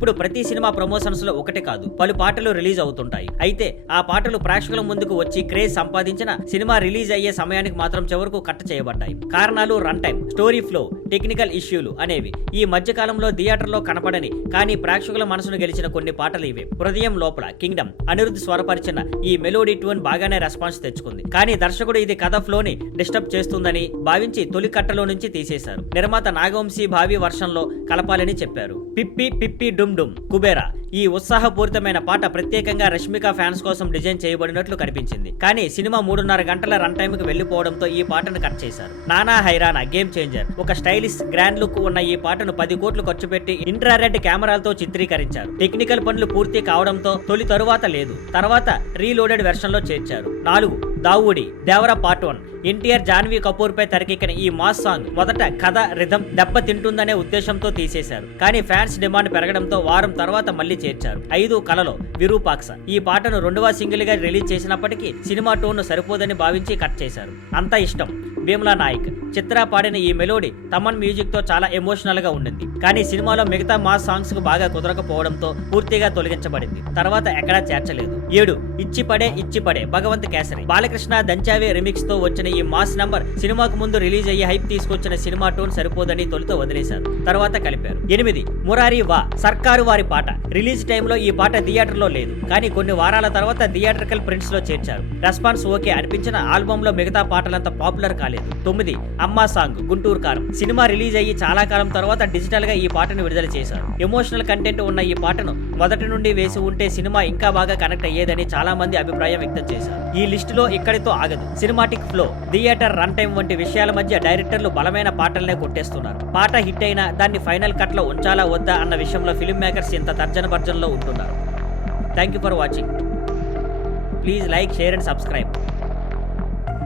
ఇప్పుడు ప్రతి cinema promotions లో ఒకటి కాదు పలు పాటలు రిలీజ్ అవుతుంటాయి. అయితే ఆ పాటలు ప్రేక్షకుల ముందుకు వచ్చి క్రేజ్ సంపాదించిన సినిమా రిలీజ్ అయ్యే సమయానికి మాత్రం చివరకు కట్ చేయబడ్డాయి. కారణాలు run time, story flow, technical ఇష్యూలు అనేవి. ఈ మధ్య కాలంలో థియేటర్లో కనపడని కానీ ప్రేక్షకుల మనసును గెలిచిన కొన్ని పాటలు ఇవే. హృదయం లోపల కింగ్డమ్ అనిరుద్ధ్ స్వరపరిచిన ఈ మెలోడీ ట్యూన్ బాగానే రెస్పాన్స్ తెచ్చుకుంది. కానీ దర్శకుడు ఇది కథ ఫ్లోని డిస్టర్బ్ చేస్తుందని భావించి తొలి కట్టలో నుంచి తీసేశారు. నిర్మాత నాగవంశీ భావి వర్షన్లో కలపాలని చెప్పారు. పిప్పి పిప్పి డుమ్ డుమ్ కుబేరా ఈ ఉత్సాహపూరితమైన పాట ప్రత్యేకంగా రష్మిక ఫ్యాన్స్ కోసం డిజైన్ చేయబడినట్లు కనిపించింది. కానీ సినిమా 3.5 గంటల రన్ టైమ్ కి వెళ్లిపోవడంతో ఈ పాటను కట్ చేశారు. నానా హైరానా గేమ్ చేంజర్ ఒక స్టైలిష్ గ్రాండ్ లుక్ ఉన్న ఈ పాటను 10 కోట్లు ఖర్చు పెట్టి ఇంట్రారెడ్ కెమెరాలతో చిత్రీకరించారు. టెక్నికల్ పనులు పూర్తి కావడంతో తొలి తరువాత లేదు, తర్వాత రీలోడెడ్ వెర్షన్ లో చేర్చారు. 4 దావూడి దేవరా పార్ట్ 1 ఎన్టీఆర్ జాన్వీ కపూర్ పై తెరకెక్కిన ఈ మాస్ సాంగ్ మొదట కథ రిథం దెబ్బ తింటుందనే ఉద్దేశంతో తీసేశారు. కానీ ఫ్యాన్స్ డిమాండ్ పెరగడంతో వారం తర్వాత మళ్లీ చేర్చారు. 5 కలలో విరూపాక్ష ఈ పాటను 2వ సింగిల్ గా రిలీజ్ చేసినప్పటికీ సినిమా టోన్ సరిపోదని భావించి కట్ చేశారు. అంత ఇష్టం భీమ్లా నాయక్ చిత్ర పాడిన ఈ మెలోడీ తమన్ మ్యూజిక్ తో చాలా ఎమోషనల్ గా ఉండింది. కానీ సినిమాలో మిగతా మాస్ సాంగ్స్ కు బాగా కుదరకపోవడంతో పూర్తిగా తొలగించబడింది. తర్వాత ఎక్కడా చేర్చలేదు. 7 ఇచ్చి పడే భగవంత్ కేసరి బాలకృష్ణ దంచావే రిమిక్స్ తో వచ్చిన ఈ మాస్ నంబర్ సినిమాకు ముందు రిలీజ్ అయ్యి హైప్ తీసుకొచ్చిన సినిమా టోన్ సరిపోదని తొలితో వదిలేశారు. తర్వాత కలిపారు. 8 మురారి వా సర్కారు వారి పాట రిలీజ్ టైంలో ఈ పాట థియేటర్ లో లేదు. కానీ కొన్ని వారాల తర్వాత థియేట్రికల్ ప్రింట్స్ లో చేర్చారు. రెస్పాన్స్ ఓకే అనిపించిన ఆల్బమ్ లో మిగతా పాటలంత పాపులర్ కాలేదు. 9 అమ్మా సాంగ్ గుంటూరు కారం సినిమా రిలీజ్ అయ్యి చాలా కాలం తర్వాత డిజిటల్ గా ఈ పాటను విడుదల చేశారు. ఎమోషనల్ కంటెంట్ ఉన్న ఈ పాటను మొదటి నుండి వేసి ఉంటే సినిమా ఇంకా బాగా కనెక్ట్ అయ్యేదని చాలా మంది అభిప్రాయం వ్యక్తం చేశారు. ఈ లిస్ట్ లో ఇక్కడితో ఆగదు. Cinematic flow, theatre run time వంటి విషయాల మధ్య డైరెక్టర్లు బలమైన పాటలనే కొట్టేస్తున్నారు. పాట హిట్ అయినా దాన్ని ఫైనల్ కట్ లో ఉంచాలా వద్దా అన్న విషయంలో ఫిల్మ్ మేకర్స్ ఇంత తర్జన భర్జనలో ఉంటున్నారు. Thank you for watching. Please like, share and subscribe.